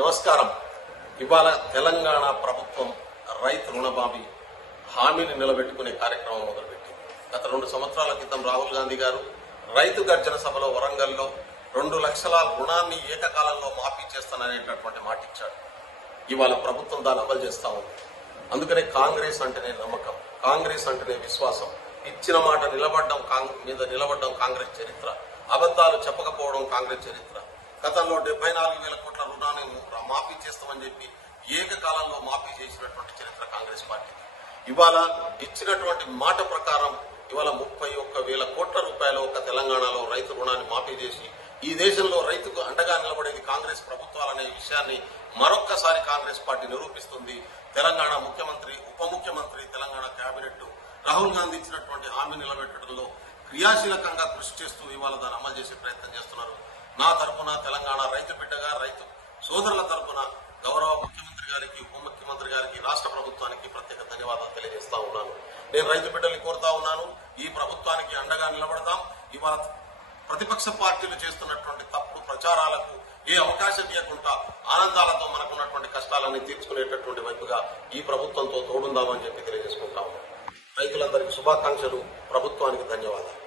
నమస్కారం. ఇవాళ తెలంగాణ ప్రభుత్వం రైతు రుణమాఫీ హామీని నిలబెట్టుకునే కార్యక్రమం మొదలుపెట్టింది. గత 2 సంవత్సరాల క్రితం రాహుల్ గాంధీ గారు రైతు గర్జన సభలో వరంగల్లో 2 లక్షల రుణాన్ని ఏకకాలంలో మాఫీ చేస్తాననేటటువంటి మాట ఇచ్చాడు. ఇవాళ ప్రభుత్వం దాన్ని అమలు చేస్తా ఉంది. అందుకనే కాంగ్రెస్ అంటేనే నమ్మకం, కాంగ్రెస్ అంటేనే విశ్వాసం. ఇచ్చిన మాట నిలబడ్డం కాంగ్రెస్ చరిత్ర. అబద్దాలు చెప్పకపోవడం కాంగ్రెస్ చరిత్ర. గతంలో 74,000 కోట్ల రుణాన్ని మాఫీ చేస్తామని చెప్పి ఏకకాలంలో మాఫీ చేసినటువంటి చరిత్ర కాంగ్రెస్ పార్టీ. ఇవాళ ఇచ్చినటువంటి మాట ప్రకారం ఇవాళ 31,000 కోట్ల రూపాయలు ఒక తెలంగాణలో రైతు రుణాన్ని మాఫీ చేసి ఈ దేశంలో రైతుకు అండగా నిలబడేది కాంగ్రెస్ ప్రభుత్వాలనే విషయాన్ని మరొక్కసారి కాంగ్రెస్ పార్టీ నిరూపిస్తుంది. తెలంగాణ ముఖ్యమంత్రి, ఉప ముఖ్యమంత్రి, తెలంగాణ కేబినెట్ రాహుల్ గాంధీ ఇచ్చినటువంటి హామీ నిలబెట్టడంలో క్రియాశీలకంగా కృషి చేస్తూ ఇవాళ దాన్ని అమలు చేసే ప్రయత్నం చేస్తున్నారు. నా తరఫున, తెలంగాణ రైతు బిడ్డగా, రైతు సోదరుల తరఫున గౌరవ ముఖ్యమంత్రి గారికి, ఉప ముఖ్యమంత్రి గారికి, రాష్ట్ర ప్రభుత్వానికి ప్రత్యేక ధన్యవాదాలు తెలియజేస్తా ఉన్నాను. నేను రైతు బిడ్డల్ని కోరుతా ఉన్నాను, ఈ ప్రభుత్వానికి అండగా నిలబడదాం. ఇవాళ ప్రతిపక్ష పార్టీలు చేస్తున్నటువంటి తప్పుడు ప్రచారాలకు ఏ అవకాశం ఇవ్వకుండా ఆనందాలతో మనకున్నటువంటి కష్టాలన్నీ తీర్చుకునేటటువంటి వైపుగా ఈ ప్రభుత్వంతో తోడుందామని చెప్పి తెలియజేసుకుంటా ఉన్నాను. రైతులందరికీ శుభాకాంక్షలు. ప్రభుత్వానికి ధన్యవాదాలు.